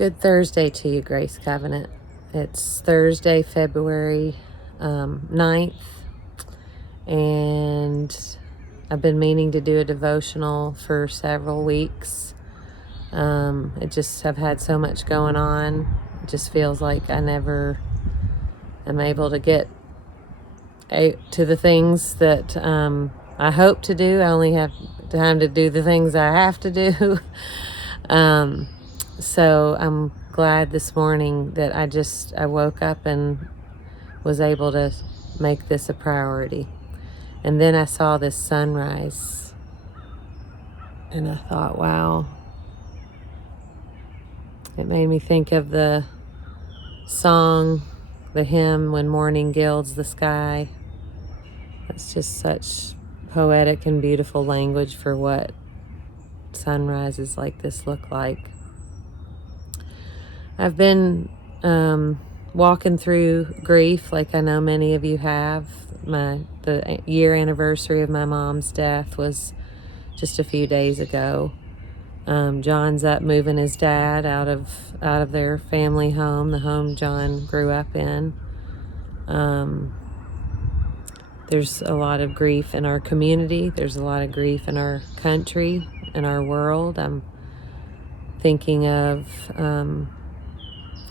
Good Thursday to you, Grace Covenant. It's Thursday, February 9th, and I've been meaning to do a devotional for several weeks. I just have had so much going on. It just feels like I never am able to get to the things that I hope to do. I only have time to do the things I have to do. So I'm glad this morning that I woke up and was able to make this a priority. And then I saw this sunrise and I thought, wow. It made me think of the song, the hymn, When Morning Gilds the Sky. That's just such poetic and beautiful language for what sunrises like this look like. I've been walking through grief like I know many of you have. The year anniversary of my mom's death was just a few days ago. John's up moving his dad out of their family home, the home John grew up in. There's a lot of grief in our community. There's a lot of grief in our country, in our world. I'm thinking of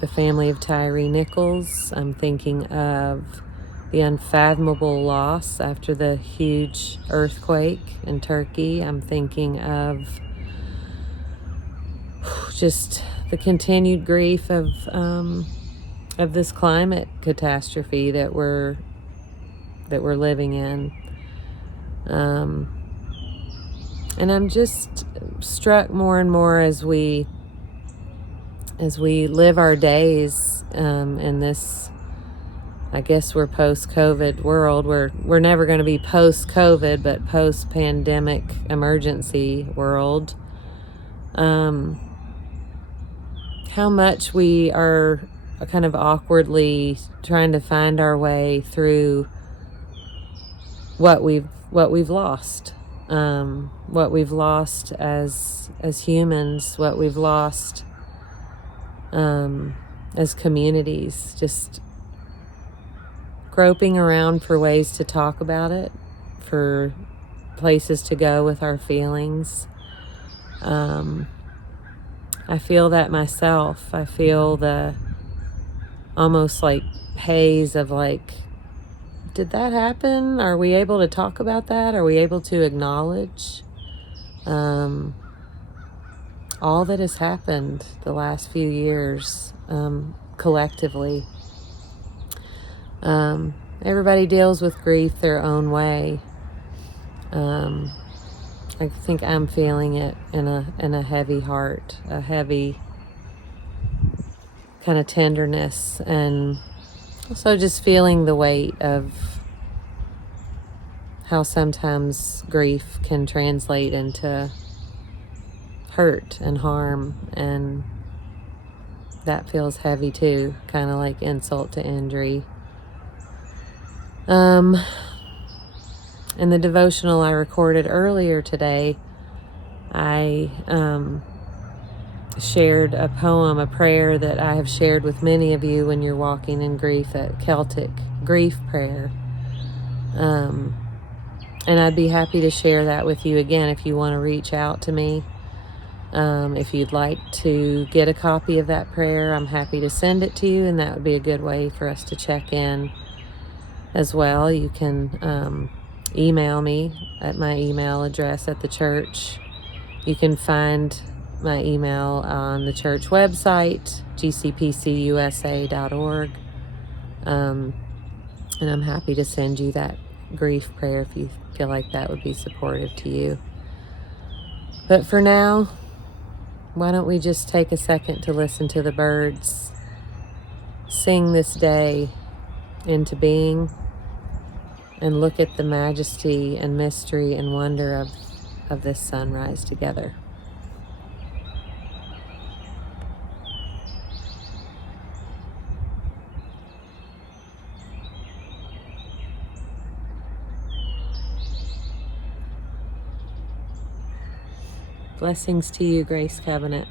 the family of Tyree Nichols. I'm thinking of the unfathomable loss after the huge earthquake in Turkey. I'm thinking of just the continued grief of this climate catastrophe that we're living in. And I'm just struck more and more as we live our days in this, I guess we're post-COVID world. We're never going to be post-COVID, but post-pandemic emergency world. How much we are kind of awkwardly trying to find our way through what we've lost, what we've lost as humans, what we've lost as communities, just groping around for ways to talk about it, for places to go with our feelings. I feel that myself. I feel the almost like haze of like, did that happen? Are we able to talk about that? Are we able to acknowledge all that has happened the last few years collectively? Everybody deals with grief their own way. I think I'm feeling it in a heavy heart, a heavy kind of tenderness, and also just feeling the weight of how sometimes grief can translate into hurt and harm, and that feels heavy too, kind of like insult to injury. In the devotional I recorded earlier today, I shared a poem, a prayer that I have shared with many of you when you're walking in grief, a Celtic grief prayer. And I'd be happy to share that with you again if you want to reach out to me. If you'd like to get a copy of that prayer, I'm happy to send it to you, and that would be a good way for us to check in as well. You can email me at my email address at the church. You can find my email on the church website, gcpcusa.org. And I'm happy to send you that grief prayer if you feel like that would be supportive to you. But for now, why don't we just take a second to listen to the birds sing this day into being, and look at the majesty and mystery and wonder of this sunrise together. Blessings to you, Grace Covenant.